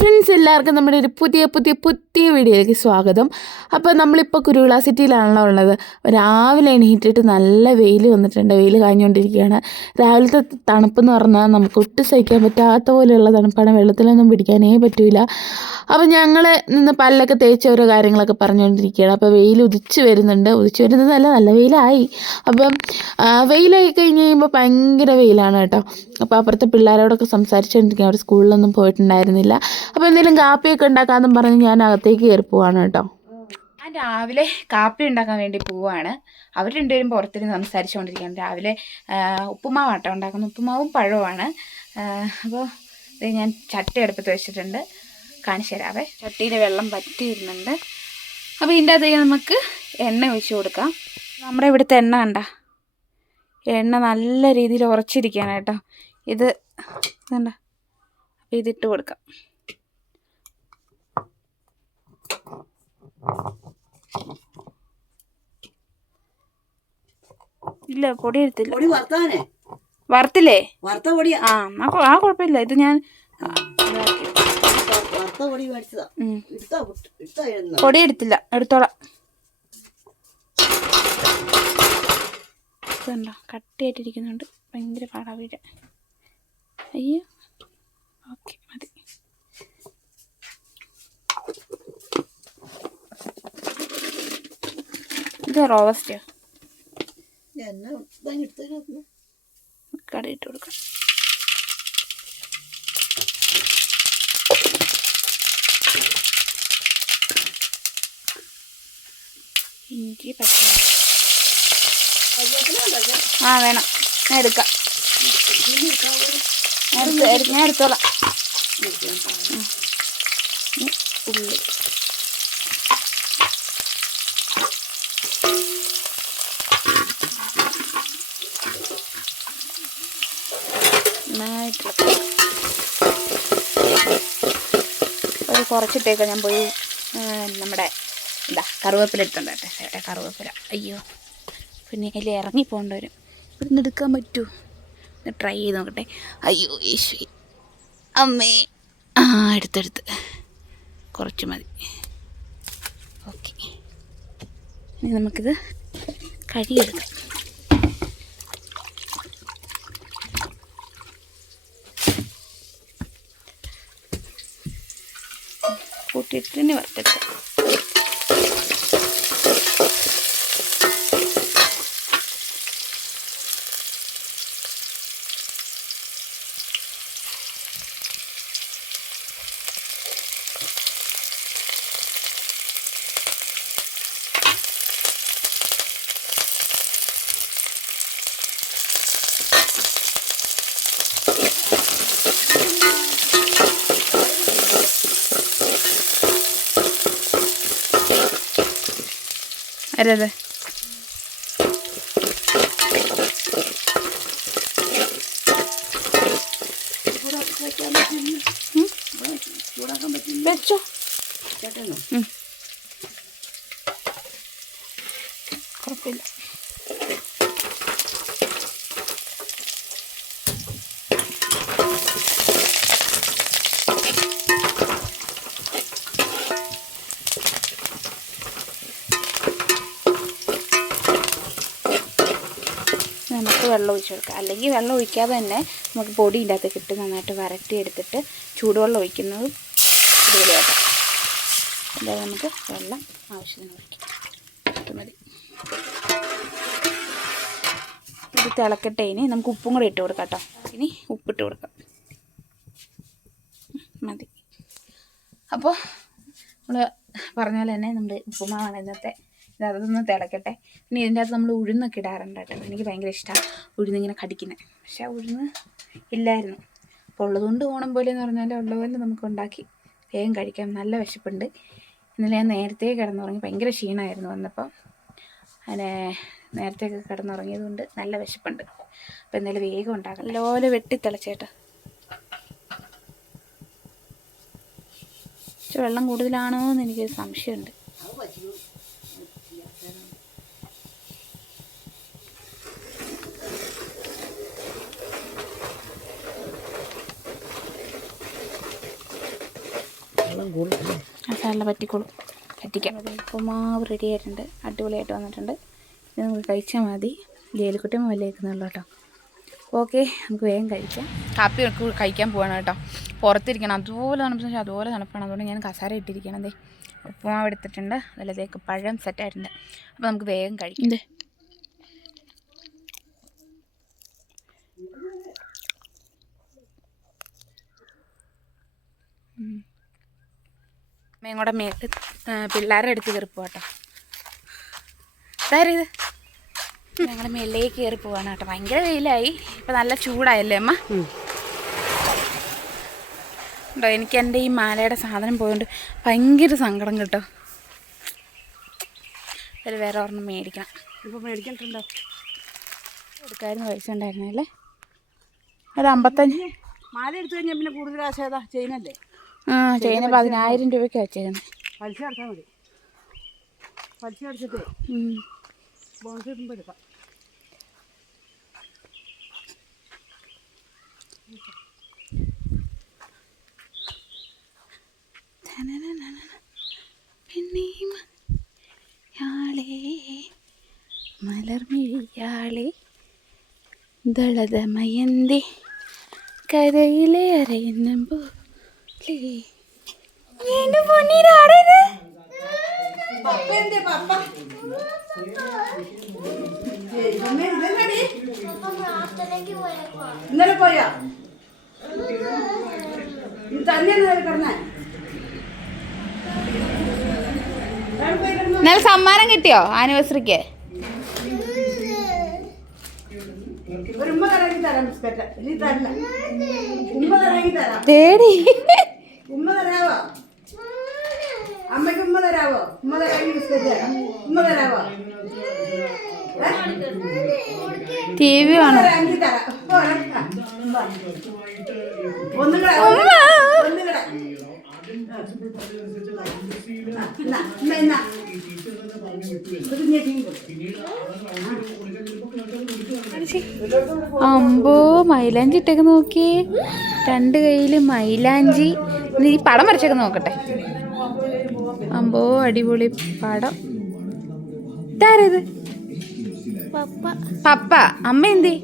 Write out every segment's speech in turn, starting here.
Friends, എല്ലാവർക്കും നമ്മുടെ ഒരു പുതിയ വീഡിയോയിലേക്ക് സ്വാഗതം. അപ്പോൾ നമ്മളിപ്പോൾ കുരുവിള സിറ്റിയിലാണല്ലോ ഉള്ളത്. രാവിലെ എണീറ്റിട്ട് നല്ല വെയിൽ വന്നിട്ടുണ്ട്, വെയിൽ കാഞ്ഞുകൊണ്ടിരിക്കുകയാണ്. രാവിലത്തെ തണുപ്പെന്ന് പറഞ്ഞാൽ നമുക്ക് ഒട്ടും സഹിക്കാൻ പറ്റാത്ത പോലെയുള്ള തണുപ്പാണ്, വെള്ളത്തിലൊന്നും പിടിക്കാനേ പറ്റില്ല. അപ്പോൾ ഞങ്ങൾ നിന്ന് പല്ലൊക്കെ തേച്ച് ഓരോ കാര്യങ്ങളൊക്കെ പറഞ്ഞുകൊണ്ടിരിക്കുകയാണ്. അപ്പോൾ വെയിൽ ഉദിച്ച് വരുന്നതല്ല, നല്ല വെയിലായി. അപ്പം വെയിലായി കഴിഞ്ഞ് കഴിയുമ്പോൾ ഭയങ്കര വെയിലാണ് കേട്ടോ. അപ്പോൾ അപ്പുറത്തെ പിള്ളേരോടൊക്കെ സംസാരിച്ചുകൊണ്ടിരിക്കുക, അവർ സ്കൂളിലൊന്നും പോയിട്ടുണ്ടായിരുന്നില്ല. അപ്പോൾ എന്തെങ്കിലും കാപ്പിയൊക്കെ ഉണ്ടാക്കാമെന്നും പറഞ്ഞ് ഞാൻ അകത്തേക്ക് കയറി പോവാണ് കേട്ടോ. ഞാൻ രാവിലെ കാപ്പി ഉണ്ടാക്കാൻ വേണ്ടി പോവാണ്. അവർ രണ്ടുപേരും പുറത്തിരുന്ന് സംസാരിച്ചുകൊണ്ടിരിക്കുകയാണ്. രാവിലെ ഉപ്പുമാവാട്ടോ ഉണ്ടാക്കുന്ന, ഉപ്പുമാവും പഴവുമാണ്. അപ്പോൾ ഇത് ഞാൻ ചട്ടി അടുപ്പത്ത് വെച്ചിട്ടുണ്ട്, കാണിച്ചു തരാവേ. ചട്ടിയിൽ വെള്ളം വറ്റിയിരുന്നുണ്ട്. അപ്പോൾ ഇതിൻ്റെ അകത്തേക്ക് നമുക്ക് എണ്ണ ഒഴിച്ച് കൊടുക്കാം. നമ്മുടെ ഇവിടുത്തെ എണ്ണ കണ്ട, എണ്ണ നല്ല രീതിയിൽ ഉറച്ചിരിക്കുകയാണ് കേട്ടോ. ഇത് കണ്ട, അപ്പോൾ ഇതിട്ട് കൊടുക്കാം. ഇല്ല, പൊടി എടുത്തില്ല. വറുത്തില്ലേ? ആ, ആ കുഴപ്പമില്ല. ഇത് ഞാൻ പൊടി എടുത്തില്ല, എടുത്തോളാം. ഇതുണ്ടോ, കട്ടിയായിട്ടിരിക്കുന്നുണ്ട്, ഭയങ്കര പാടാ വീഴാൻ. അയ്യോ, ഓക്കെ, മതി. ഇത് റോവസ്റ്റോ കടയിട്ട് കൊടുക്കാം. ഇഞ്ചി, പച്ചമുളക് ആ വേണം, ഞാൻ എടുക്കാം. ഞാൻ എടുത്തോളാം. ഉള്ളി, ഒരു കുറച്ചിട്ടേക്കാം. ഞാൻ പോയി നമ്മുടെ കറുവേപ്പില എടുത്തോണ്ട് വരട്ടെ. കറുവേപ്പില, അയ്യോ, പിന്നെ അതിൽ ഇറങ്ങി പോകേണ്ട വരും. ഇവിടുന്ന് എടുക്കാൻ പറ്റുമോ? ട്രൈ ചെയ്ത് നോക്കട്ടെ. അയ്യോ ഈശ്വരി, അമ്മേ. ആ, എടുത്തെടുത്ത്, കുറച്ച് മതി. ഓക്കെ, ഇനി നമുക്കിത് കഴുകിയെടുക്കാം. കൂട്ടിയിട്ടിന് വറുത്തെടുക്കാം. അതെ, വെച്ചോ. കുഴപ്പമില്ല. നമുക്ക് വെള്ളം ഒഴിച്ച് കൊടുക്കാം. അല്ലെങ്കിൽ വെള്ളം ഒഴിക്കാതെ തന്നെ നമുക്ക് പൊടി ഇതിൻ്റെ അകത്ത് കിട്ടും. നന്നായിട്ട് വരട്ടി എടുത്തിട്ട് ചൂടുവെള്ളം ഒഴിക്കുന്നതും ഇതുപോലെ ആക്കാം. എന്തായാലും നമുക്ക് വെള്ളം ആവശ്യത്തിന് ഒഴിക്കാം. ഇത് മതി. ഇത് തിളക്കട്ടെ. ഇനി നമുക്ക് ഉപ്പും കൂടെ ഇട്ട് കൊടുക്കാം കേട്ടോ. ഇനി ഉപ്പിട്ട് കൊടുക്കാം, മതി. അപ്പോൾ നമ്മൾ പറഞ്ഞ പോലെ തന്നെ നമ്മുടെ ഉപ്പുമാവാണ് ഇന്നത്തെ. അതൊന്ന് തിളക്കട്ടെ. പിന്നെ ഇതിൻ്റെ അകത്ത് നമ്മൾ ഉഴുന്നൊക്കെ ഇടാറുണ്ട് കേട്ടോ. എനിക്ക് ഭയങ്കര ഇഷ്ടമാണ് ഉഴുന്നിങ്ങനെ കടിക്കുന്നത്. പക്ഷേ ഉഴുന്ന് ഇല്ലായിരുന്നു. അപ്പോൾ ഉള്ളതുകൊണ്ട് ഓണം പോലെ എന്ന് പറഞ്ഞാൽ ഉള്ളതുപോലെ നമുക്ക് ഉണ്ടാക്കി വേഗം കഴിക്കാം. നല്ല വിശപ്പുണ്ട്. ഇന്നലെ ഞാൻ നേരത്തെ കിടന്നുറങ്ങി, ഭയങ്കര ക്ഷീണമായിരുന്നു വന്നപ്പോൾ. അങ്ങനെ നേരത്തെയൊക്കെ കിടന്നുറങ്ങിയത് കൊണ്ട് നല്ല വിശപ്പുണ്ട്. അപ്പോൾ എന്തായാലും വേഗം ഉണ്ടാക്കാം. നല്ലപോലെ വെട്ടി തിളച്ചേട്ടാ. വെള്ളം കൂടുതലാണോ എന്ന് എനിക്കൊരു സംശയമുണ്ട്. നല്ല പറ്റിക്കോളും. പറ്റിക്കാം. ഉപ്പുമാവ് റെഡി ആയിട്ടുണ്ട്, അടിപൊളിയായിട്ട് വന്നിട്ടുണ്ട്. ഇത് നമുക്ക് കഴിച്ചാൽ മതി. ജയിലിക്കുട്ടിയും വലിയേക്കുന്നുള്ളൂ കേട്ടോ. ഓക്കെ, നമുക്ക് വേഗം കഴിക്കാം. കാപ്പി കഴിക്കാൻ പോവാണ് കേട്ടോ. പുറത്തിരിക്കണം, അതുപോലെ തണുപ്പ്, അതുപോലെ തണുപ്പാണ്. അതുകൊണ്ട് ഞാൻ കസാര ഇട്ടിരിക്കണം. അതെ, ഉപ്പുമാവ് എടുത്തിട്ടുണ്ട്, അതിലേക്ക് പഴം സെറ്റായിട്ടുണ്ട്. അപ്പോൾ നമുക്ക് വേഗം കഴിക്കാം. അമ്മയും കൂടെ മേട്ട് പിള്ളേരുടെ അടുത്ത് കയറി പോവാട്ടോ. അതായത് ഞങ്ങൾ മേലേക്ക് കയറി പോവാണ് കേട്ടോ. ഭയങ്കര വെയിലായി, ഇപ്പം നല്ല ചൂടായല്ലേ അമ്മ? ഉണ്ടോ, എനിക്ക് എൻ്റെ ഈ മാലയുടെ സാധനം പോയതുകൊണ്ട് ഭയങ്കര സങ്കടം കേട്ടോ. അതിൽ വേറെ ഒരെണ്ണം മേടിക്കണം. ഇപ്പോൾ മേടിക്കണ്ടോ? എടുക്കായിരുന്നു പൈസ ഉണ്ടായിരുന്നല്ലേ. ഒരു 55 മാല എടുത്തു കഴിഞ്ഞാൽ പിന്നെ കൂടുതൽ കാശ് ഏതാ? ചെയിനല്ലേ? ചെയിന് 10,000 രൂപയ്ക്ക് വെച്ചേക്കുന്നത്. പലിശ അടച്ചാൽ മതി. പലിശ അടച്ചിട്ട് ബോണസ് കിട്ടുമ്പോൾ എടുക്കാം. മലർമിഴിയാളെ ദളതമയന്തി കരയിലെ അറിയുന്നമ്പോ ഇന്നലെ പോയാ തന്നെയാണ് കിടന്നേ. ഇന്നലെ സമ്മാനം കിട്ടിയോ ആനിവേഴ്സറിക്ക്? ഒരു ഉമ്മ തരാക്കി തരാം. ബിസ്ക്കറ്റ് ഇനി തരില്ല. ഉമ്മ തരാക്കി തരാം. തേടി ഉമ്മ തരാവോ? അമ്മയ്ക്ക് ഉമ്മ തരാവോ? ഉമ്മ തരാക്കി ബിസ്ക്കറ്റ് തരാം. ഉമ്മ തരാവോ? TV കാണോ? ഒന്നുകൂടെ അമ്പോ മൈലാഞ്ചി ഇട്ടൊക്കെ നോക്കിയേ, 2 കയ്യിൽ മൈലാഞ്ചി. ഈ പടം വരച്ചൊക്കെ നോക്കട്ടെ. അമ്പോ അടിപൊളി പടം. ഇതാരത്? പപ്പ. അമ്മ എന്തി?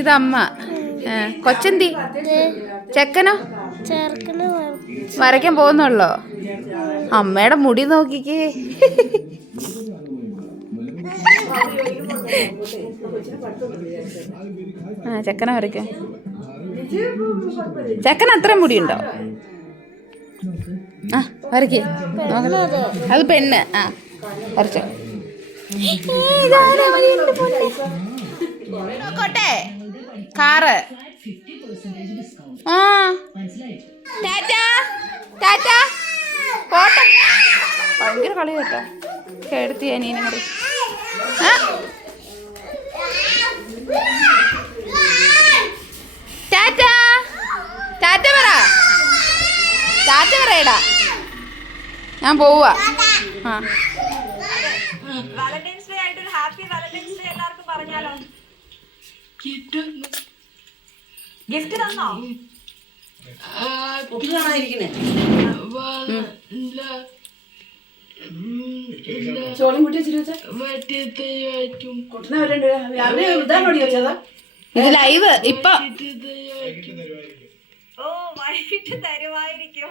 ഇതമ്മ. കൊച്ചെന്തി? ചെക്കനോ? വരയ്ക്കാൻ പോകുന്നുള്ളോ? അമ്മയുടെ മുടി നോക്കിക്കേ. ചെക്കനെ വരയ്ക്കാം. ചെക്കൻ അത്രയും മുടിയുണ്ടോ? വരയ്ക്കേ. അത് പെണ്ണ്. വരച്ചോ. നോക്കട്ടെ. കാറ്. പോട്ടെ. ഭയങ്കര കളി കേട്ടോ. എടുത്തി അനിയനും കൂടി. ടാറ്റ ടാറ്റ പറ. ടാറ്റ പറയടാ. ഞാൻ പോവാ. വാലന്റൈൻസ് ഡേ ആയിട്ട് ഒരു ഹാപ്പി വാലന്റൈൻസ് ഡേ എല്ലാവർക്കും പറഞ്ഞാലോ? ഗിഫ്റ്റ് തന്നോ? ചോളം കുട്ടി വെച്ചിട്ട് ഇത് ലൈവ് ഇപ്പൊ. ഓ, വൈകിട്ട് തരുമായിരിക്കും.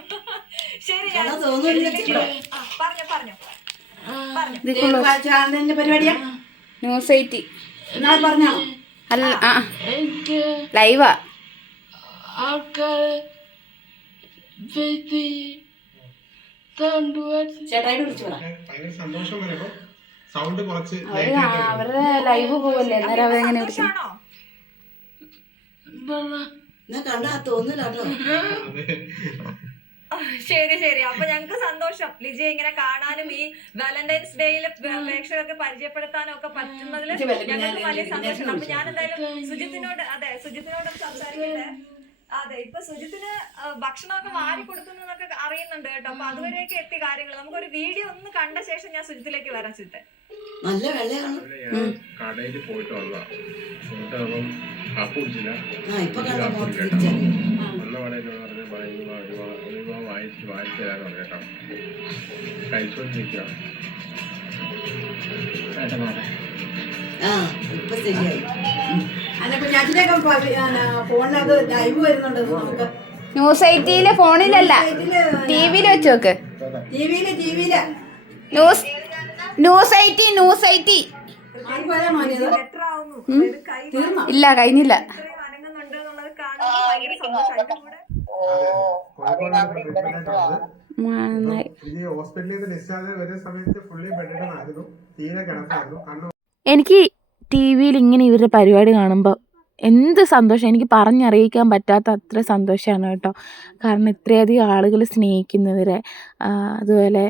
ശരി, പറഞ്ഞു. പരിപാടിയാ ന്യൂസ് 80 പറഞ്ഞോ? അല്ല, ലൈവാ. ചേട്ടായിട്ട് വിളിച്ചു പറ. അവരുടെ ലൈവ് പോവല്ലേ, അന്നേരം അവരെങ്ങനെ വിളിക്കും? കണ്ടാ തോന്നില്ല കേട്ടോ. ശരി ശരി, അപ്പൊ ഞങ്ങൾക്ക് സന്തോഷം ലിജി ഇങ്ങനെ കാണാനും ഈ വാലന്റൈൻസ് ഡേയിൽ പ്രേക്ഷകർക്ക് പരിചയപ്പെടുത്താനും ഒക്കെ പറ്റുന്നതിൽ ഞങ്ങൾക്ക് വലിയ സന്തോഷം. അപ്പൊ ഞാൻ എന്തായാലും സുജിത്തിനോട് സംസാരിക്കട്ടെ. അതെ, ഇപ്പൊ സുജിത്തിന് ഭക്ഷണമൊക്കെ വാരി കൊടുക്കുന്നു എന്നൊക്കെ അറിയുന്നുണ്ട് കേട്ടോ. അപ്പൊ അതുവരെയൊക്കെ എത്തിയ കാര്യങ്ങൾ നമുക്കൊരു വീഡിയോ ഒന്ന് കണ്ട ശേഷം ഞാൻ സുജിത്തിലേക്ക് വരാം. സുജിത്തെ നല്ല വെള്ളയാണ്. കടയിൽ പോയിട്ട് വന്നതാ. കാപ്പ് കുടിച്ചില്ല. ഇപ്പൊ കാപ്പ് കണ്ടു കുടിക്കട്ടോ. വന്ന പാടെ എന്നോട് പറഞ്ഞ് വായിച്ചു തരാന്ന് പറഞ്ഞു കേട്ടോ. കഴിച്ചോണ്ടിരിക്കുക. ഇപ്പൊ ശരിയായി. അല്ല കുഞ്ഞാച്ചിന്റെയൊക്കെ ഫോണിനകത്ത് ലൈവ് വരുന്നുണ്ട് നമുക്ക്. ന്യൂസ് 18 ഫോണിലല്ല, ടിവിയിൽ വെച്ച് നോക്ക്. ടിവിയില് ന്യൂസ് 18 ബെറ്റർ ആവുന്നു. അതായത് കൈ ഇല്ല, കഴിഞ്ഞില്ല. ഇത്രയും അനങ്ങുന്നുണ്ട് എന്നുള്ളത് കാണുമ്പോൾ ഭയങ്കര സന്തോഷം. അതിന്റെ കൂടെ ഹോസ്പിറ്റലിൽ നിന്ന് ഡിസ്ചാർജ് വരുന്ന സമയത്ത് ഫുള്ളി ബെഡിലായിരുന്നു, തീരെ കിടക്കായിരുന്നു. എനിക്ക് ടി വിയിൽ ഇങ്ങനെ ഇവരുടെ പരിപാടി കാണുമ്പോൾ എന്ത് സന്തോഷം, എനിക്ക് പറഞ്ഞറിയിക്കാൻ പറ്റാത്ത അത്ര സന്തോഷമാണ് കേട്ടോ. കാരണം ഇത്രയധികം ആളുകൾ സ്നേഹിക്കുന്നവരെ, അതുപോലെ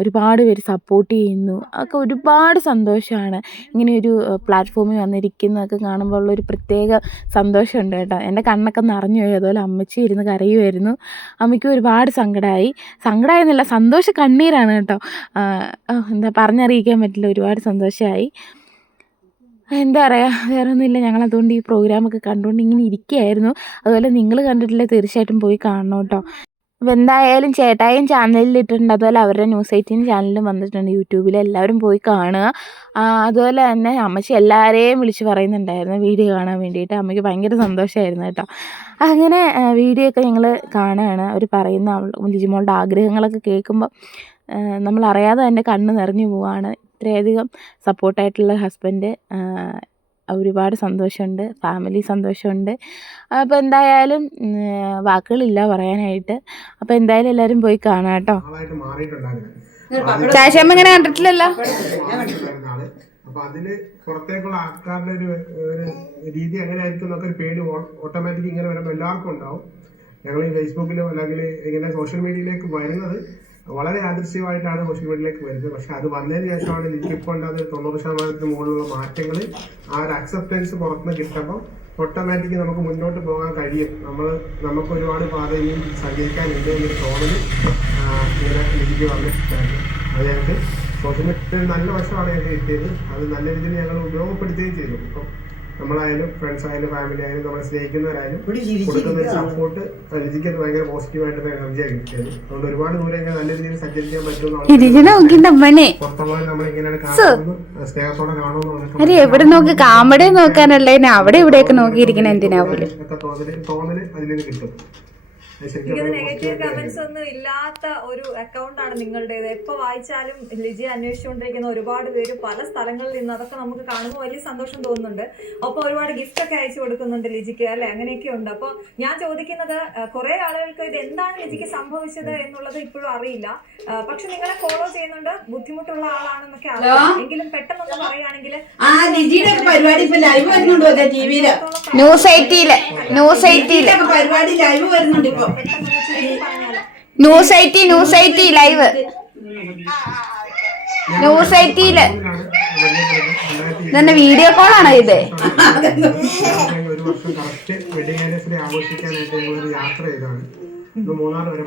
ഒരുപാട് പേര് സപ്പോർട്ട് ചെയ്യുന്നു, അതൊക്കെ ഒരുപാട് സന്തോഷമാണ്. ഇങ്ങനെയൊരു പ്ലാറ്റ്ഫോമിൽ വന്നിരിക്കുന്നതൊക്കെ കാണുമ്പോൾ ഉള്ളൊരു പ്രത്യേക സന്തോഷമുണ്ട് കേട്ടോ. എൻ്റെ കണ്ണൊക്കെ നിറഞ്ഞു പോയി. അതുപോലെ അമ്മച്ചി ഇരുന്ന് കരയുമായിരുന്നു. അമ്മയ്ക്ക് ഒരുപാട് സങ്കടമായെന്നല്ല, സന്തോഷ കണ്ണീരാണ് കേട്ടോ. എന്താ പറഞ്ഞറിയിക്കാൻ പറ്റില്ല, ഒരുപാട് സന്തോഷമായി. എന്താ പറയുക, വേറെ ഒന്നുമില്ല. ഞങ്ങളതുകൊണ്ട് ഈ പ്രോഗ്രാമൊക്കെ കണ്ടുകൊണ്ട് ഇങ്ങനെ ഇരിക്കുകയായിരുന്നു. അതുപോലെ നിങ്ങൾ കണ്ടിട്ടില്ല, തീർച്ചയായിട്ടും പോയി കാണണം കേട്ടോ. അപ്പോൾ എന്തായാലും ചേട്ടായും ചാനലിൽ ഇട്ടിട്ടുണ്ട്, അതുപോലെ അവരുടെ ന്യൂസ് 18 ചാനലിലും വന്നിട്ടുണ്ട് യൂട്യൂബിൽ. എല്ലാവരും പോയി കാണുക. അതുപോലെ തന്നെ അമ്മച്ചി എല്ലാവരെയും വിളിച്ച് പറയുന്നുണ്ടായിരുന്നു വീഡിയോ കാണാൻ വേണ്ടിയിട്ട്. അമ്മയ്ക്ക് ഭയങ്കര സന്തോഷമായിരുന്നു കേട്ടോ. അങ്ങനെ വീഡിയോ ഒക്കെ ഞങ്ങൾ കാണുകയാണ്. അവർ പറയുന്ന ലിജിമോളുടെ ആഗ്രഹങ്ങളൊക്കെ കേൾക്കുമ്പോൾ നമ്മളറിയാതെ തന്നെ കണ്ണ് നിറഞ്ഞു പോവാണ്. ഇത്രയധികം സപ്പോർട്ടായിട്ടുള്ള ഹസ്ബൻഡ്, ഒരുപാട് സന്തോഷമുണ്ട്, ഫാമിലി സന്തോഷമുണ്ട്. അപ്പോൾ എന്തായാലും വാക്കുകളില്ല പറയാനായിട്ട്. അപ്പോൾ എന്തായാലും എല്ലാവരും പോയി കാണാം കേട്ടോ. ശാശമ്മ ഇങ്ങനെ കണ്ടിട്ടില്ലല്ലോ. അപ്പൊ അതില് പുറത്തേക്കുള്ള ആൾക്കാരുടെ ഒരു രീതി എങ്ങനെ ആയിരിക്കും എന്നൊക്കെ ഒരു പേടി ഓട്ടോമാറ്റിക് ഇങ്ങനെ വരുമ്പോൾ എല്ലാവർക്കും ഉണ്ടാവും. ഞങ്ങൾ ഈ ഫേസ്ബുക്കിലോ അല്ലെങ്കിൽ ഇങ്ങനെ സോഷ്യൽ മീഡിയയിലേക്ക് വരുന്നത് വളരെ യാദൃശ്യമായിട്ടാണ് സോഷ്യൽ മീഡിയയിലേക്ക് വരുന്നത്. പക്ഷെ അത് വന്നതിന് ശേഷമാണ് എനിക്കിപ്പോൾ ഉണ്ടാകുന്ന 90% മുകളിലുള്ള മാറ്റങ്ങൾ, ആ ഒരു അക്സെപ്റ്റൻസ് പുറത്തുനിന്ന് കിട്ടുമ്പോൾ ഓട്ടോമാറ്റിക് നമുക്ക് മുന്നോട്ട് പോകാൻ കഴിയും. നമുക്ക് ഒരുപാട് പാത ഇനിയും സഞ്ചരിക്കാനുണ്ട് എന്നൊരു തോന്നൽ ഇങ്ങനെ എനിക്ക് വന്നിട്ടുണ്ടായിരുന്നു. അത് ഞങ്ങൾക്ക് സോഷ്യൽ മീഡിയയിൽ നല്ല വശമാണ് ഞങ്ങൾക്ക് കിട്ടിയത്. അത് നല്ല രീതിയിൽ ഞങ്ങൾ ഉപയോഗപ്പെടുത്തുകയും ചെയ്തു. ഇപ്പം നമ്മളായാലും ഫ്രണ്ട്സ് ആയാലും ഫാമിലി ആയാലും നമ്മളെ സ്നേഹിക്കുന്നവരായാലും കൊടുക്കുന്ന ഒരു സപ്പോർട്ട് ലിജിക്ക് അത് ഭയങ്കര പോസിറ്റീവായിട്ടുള്ള എനർജിയാണ് കിട്ടിയത്. അതുകൊണ്ട് ഒരുപാട് ദൂരം ഇങ്ങനെ നല്ല രീതിയിൽ സഞ്ചരിക്കാൻ പറ്റുമെന്നാണ് പുറത്തുള്ളവർ നമ്മളിങ്ങനെയാണ് കാണുന്നത്, സ്നേഹത്തോടെ കാണുമെന്നാണ് എവിടെ നോക്കി കാമഡി നോക്കാനുള്ളതിന് അവിടെ ഇവിടെയൊക്കെ നോക്കിയിരിക്കണ എന്തിനാ പോലും തോന്നല് അതിൽ നിന്ന് കിട്ടും. എനിക്കത് നെഗറ്റീവ് കമന്റ്സ് ഒന്നും ഇല്ലാത്ത ഒരു അക്കൗണ്ടാണ് നിങ്ങളുടേത്. എപ്പോ വായിച്ചാലും ലിജിയെ അന്വേഷിച്ചുകൊണ്ടിരിക്കുന്ന ഒരുപാട് പേര് പല സ്ഥലങ്ങളിൽ നിന്ന്, അതൊക്കെ നമുക്ക് കാണുമ്പോൾ വലിയ സന്തോഷം തോന്നുന്നുണ്ട്. ഒപ്പം ഒരുപാട് ഗിഫ്റ്റ് ഒക്കെ അയച്ചു കൊടുക്കുന്നുണ്ട് ലിജിക്ക്, അല്ലെ? അങ്ങനെയൊക്കെ ഉണ്ട്. അപ്പൊ ഞാൻ ചോദിക്കുന്നത്, കുറെ ആളുകൾക്ക് ഇത് എന്താണ് ലിജിക്ക് സംഭവിച്ചത് എന്നുള്ളത് ഇപ്പോഴും അറിയില്ല. പക്ഷെ നിങ്ങളെ ഫോളോ ചെയ്യുന്നുണ്ട്, ബുദ്ധിമുട്ടുള്ള ആളാണെന്നൊക്കെ അറിയാം. എങ്കിലും പെട്ടെന്നൊന്ന് പറയുകയാണെങ്കിൽ ന്യൂസ് 18 പരിപാടി ലൈവ് വരുന്നുണ്ട്. ഇപ്പൊ ന്യൂസ് 18 ലൈവ്, ന്യൂസ് 18 ഇതന്നെ വീഡിയോ കോളാണോ ഇത്? ഒരു വർഷം കറക്റ്റ് വെഡിങ് ആനിവേഴ്സറി ആഘോഷിക്കാനായിട്ട് ഞങ്ങളൊരു യാത്ര ചെയ്താണ്. മൂന്നാർ വരെ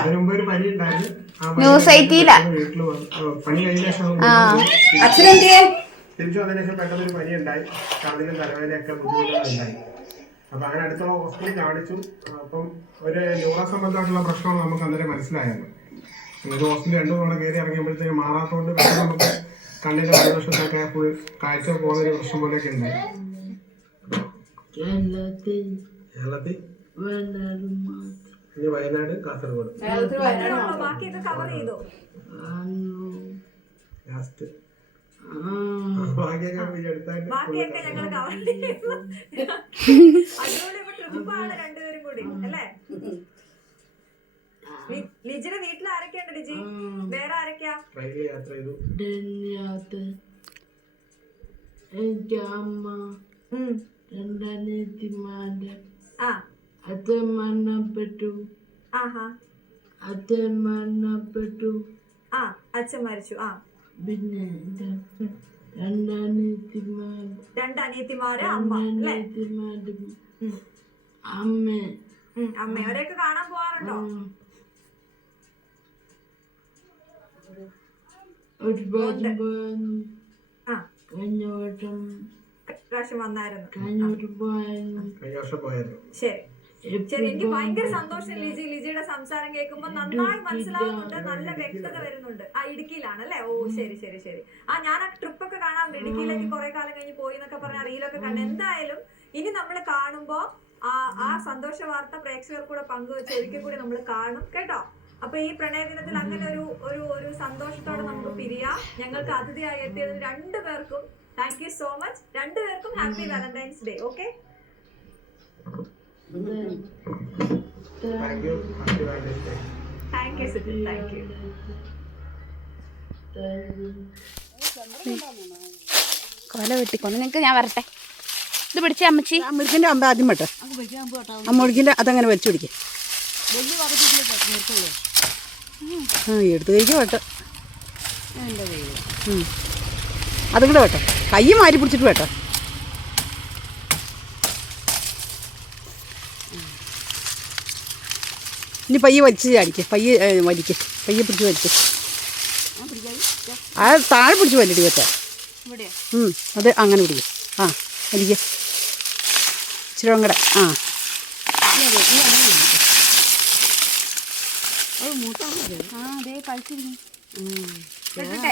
അതിനുമുമ്പ് ഒരു പനി ഉണ്ടായിരുന്നു. ന്യൂസ് 18 വീട്ടിൽ പനി കഴിഞ്ഞ ശേഷം തിരിച്ചു വന്നതിന് ശേഷം പെട്ടെന്നൊരു പനി ഉണ്ടായി. അതിലും തലവേദനയൊക്കെ ബുദ്ധിമുട്ടുകളുണ്ടായി. അപ്പൊ അങ്ങനെ അടുത്തുള്ള ഹോസ്പിറ്റലിൽ കാണിച്ചു. അപ്പം ഒരു ന്യൂറോ സംബന്ധമായിട്ടുള്ള പ്രശ്നമാണ് നമുക്ക് അന്നേരം മനസ്സിലായത്. ഒരു ഹോസ്പിറ്റലിൽ 2 തവണ കയറി ഇറങ്ങിയപ്പോഴത്തേക്ക് മാറാത്തതുകൊണ്ട് പെട്ടെന്ന് നമുക്ക് കണ്ണിന്റെ വലതുവശത്തൊക്കെ ഫുൾ കാഴ്ച പോകുന്നൊരു പ്രശ്നം പോലെയൊക്കെ ഉണ്ടായി. കേരളത്തിൽ ഇനി വയനാട്, കാസർഗോഡ് ബാക്കിയൊക്കെ കവർ ചെയ്തോ? ലാസ്റ്റ് ബാക്കിയൊക്കെ ഞങ്ങൾ കവർ ചെയ്തു. അതിലൂടെ ഇപ്പൊ ട്രിപ്പാണ് രണ്ടുപേരും കൂടി, അല്ലേ? ലിജിയുടെ വീട്ടിൽ ആരൊക്കെയുണ്ട് ലിജി? വേറെ ആരൊക്കെയാ? യാത്ര ചെയ്തു. എനിക്ക് അമ്മ, 2 അനിയത്തിമാര്, അച്ഛൻ മരണപ്പെട്ടു. അച്ഛൻ മരിച്ചു. പിന്നെ 2 അനിയത്തിമാര്, അമ്മ, അമ്മ. അവരെയൊക്കെ കാണാൻ പോവാറുണ്ടോ? ഒരുപാട് കഴിഞ്ഞ വട്ടം പ്രാവശ്യം വന്നായിരുന്നു? കഴിഞ്ഞ വർഷം പോയായിരുന്നു. ശരി ശരി, എനിക്ക് ഭയങ്കര സന്തോഷം ലിജിയുടെ സംസാരം കേൾക്കുമ്പോൾ. നന്നായി മനസ്സിലാവുന്നുണ്ട്, നല്ല വ്യക്തത വരുന്നുണ്ട്. ആ, ഇടുക്കിയിലാണല്ലേ? ഓ ശരി ശരി ശരി. ഞാൻ ആ ട്രിപ്പൊക്കെ കാണാറുണ്ട്, ഇടുക്കിയിലേക്ക് കുറെ കാലം കഴിഞ്ഞ് പോയി എന്നൊക്കെ പറഞ്ഞ റീലൊക്കെ കണ്ട്. എന്തായാലും ഇനി നമ്മൾ കാണുമ്പോ ആ സന്തോഷ വാർത്ത പ്രേക്ഷകർ കൂടെ പങ്കുവെച്ച് ഒരിക്കൽ കൂടി നമ്മൾ കാണും കേട്ടോ. അപ്പൊ ഈ പ്രണയദിനത്തിൽ അങ്ങനെ ഒരു സന്തോഷത്തോടെ നമുക്ക് പിരിയാം. ഞങ്ങൾക്ക് അതിഥിയായി എത്തിയതിന് രണ്ടുപേർക്കും താങ്ക് യു സോ മച്ച്. രണ്ടുപേർക്കും happy Valentine's day. Okay, thank you. Happy Valentine's day. Thank you Sujith, thank you. കൊല വെട്ടിക്കൊണ്ട് നിങ്ങൾക്ക് ഞാൻ വരട്ടെ. ഇത് പിടിച്ചേ അമ്മച്ചി. മുഴുക്കിൻ്റെ അമ്പ ആദ്യം വെട്ടെ. ആ മുഴുക്കിൻ്റെ അതങ്ങനെ വലിച്ചു പിടിക്കും. എടുത്ത് കഴിക്കുക വെട്ടെ. അതും കൂടെ വെട്ടെ. കൈ മാരി പിടിച്ചിട്ട് വെട്ടെ. ഇനി പയ്യെ വലിച്ച് ചാടിക്ക്. പയ്യെ പിടിച്ച് വലിക്ക്. ആ താഴെ പിടിച്ച് വലിയിട്ട് വെട്ടെ. അത് അങ്ങനെ പിടിക്കും. ആ വലിക്ക്. ഇച്ചിരി കൂടെ. ആ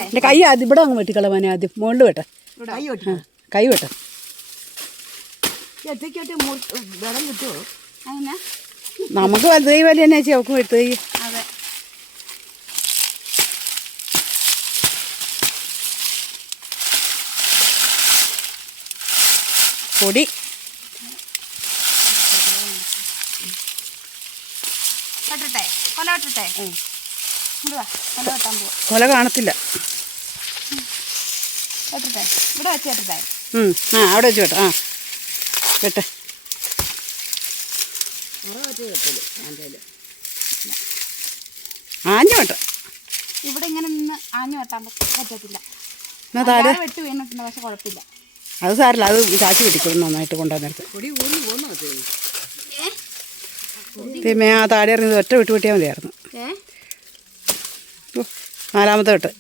എൻ്റെ കൈ ആദ്യം ഇവിടെ അങ്ങ് വെട്ടിക്കളവാനെ. ആദ്യം മുകളിൽ വെട്ടെ. കൈ വെട്ടെ. വെള്ളം കിട്ടുമോ? നമുക്ക് വലുത് കൈ വലിയ തന്നെ ചേച്ചി. അവക്കും എടുത്ത് കൈ. അതെ, പൊടി വെട്ടട്ടെ, കൊല വെട്ടട്ടെ. ഇങ്ങോട്ട് വാ, കൊല വെട്ടാൻ പോവാ. കൊല കാണത്തില്ല. വെട്ടട്ടെ, ഇവിടെ വെച്ച് വെട്ടട്ടെ. ആ അവിടെ വെച്ച് വെട്ടെ. ആ വെട്ടെ. ആഞ്ഞ വെട്ടെ. ഇവിടെ ഇങ്ങനെ നിന്ന് ആഞ്ഞു വെട്ടാൻ പറ്റത്തില്ല. എന്നാ താഴെ വെട്ട് വീണിട്ടുണ്ട്, പക്ഷെ കുഴപ്പമില്ല. അത് സാരില്ല. അത് ചാച്ചി വെട്ടിക്കൊള്ളു നന്നായിട്ട് കൊണ്ടുവന്നിടത്ത്. പിന്നെ ആ താഴെ ഇറങ്ങിയത് ഒറ്റ വിട്ട് വെട്ടിയാൽ മതിയായിരുന്നു. നാലാമത്തെ വെട്ട്.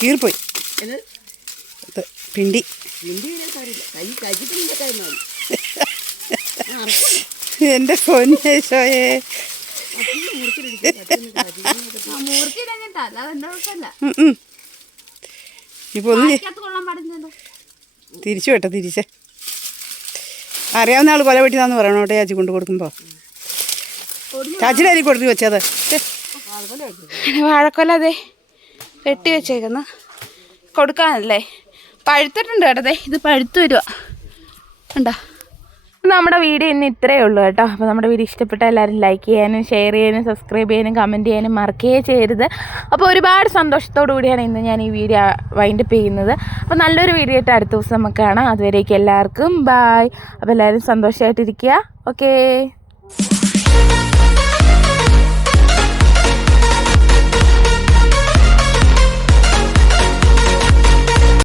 കീറിപ്പോയി പിണ്ടി. എൻ്റെ പൊന്നേശോയെ. ഇപ്പൊ ഒന്ന് തിരിച്ചു വെട്ടെ. തിരിച്ചേ അറിയാവുന്ന ആൾ കൊല വെട്ടിതാന്ന് പറയണോ ചാച്ചി കൊണ്ട് കൊടുക്കുമ്പോൾ. ചാച്ചിയുടെ അരി കൊടുത്ത് വെച്ചത് വാഴക്കൊല അതെ വെട്ടി വെച്ചേക്കുന്നു കൊടുക്കാനല്ലേ. പഴുത്തിട്ടുണ്ട് കേട്ടതേ. ഇത് പഴുത്ത് വരുക ഉണ്ടോ. നമ്മുടെ വീഡിയോ ഇന്ന് ഇത്രയേ ഉള്ളൂ കേട്ടോ. അപ്പോൾ നമ്മുടെ വീഡിയോ ഇഷ്ടപ്പെട്ട എല്ലാവരും ലൈക്ക് ചെയ്യാനും ഷെയർ ചെയ്യാനും സബ്സ്ക്രൈബ് ചെയ്യാനും കമൻറ്റ് ചെയ്യാനും മറക്കുകയേ ചെയ്യരുത്. അപ്പോൾ ഒരുപാട് സന്തോഷത്തോടു കൂടിയാണ് ഇന്ന് ഞാൻ ഈ വീഡിയോ വൈൻഡപ്പ് ചെയ്യുന്നത്. അപ്പോൾ നല്ലൊരു വീഡിയോ ആയിട്ട് അടുത്ത ദിവസം നമുക്ക് കാണാം. അതുവരേക്കും എല്ലാവർക്കും ബായ്. അപ്പോൾ എല്ലാവരും സന്തോഷമായിട്ടിരിക്കുക. ഓക്കേ.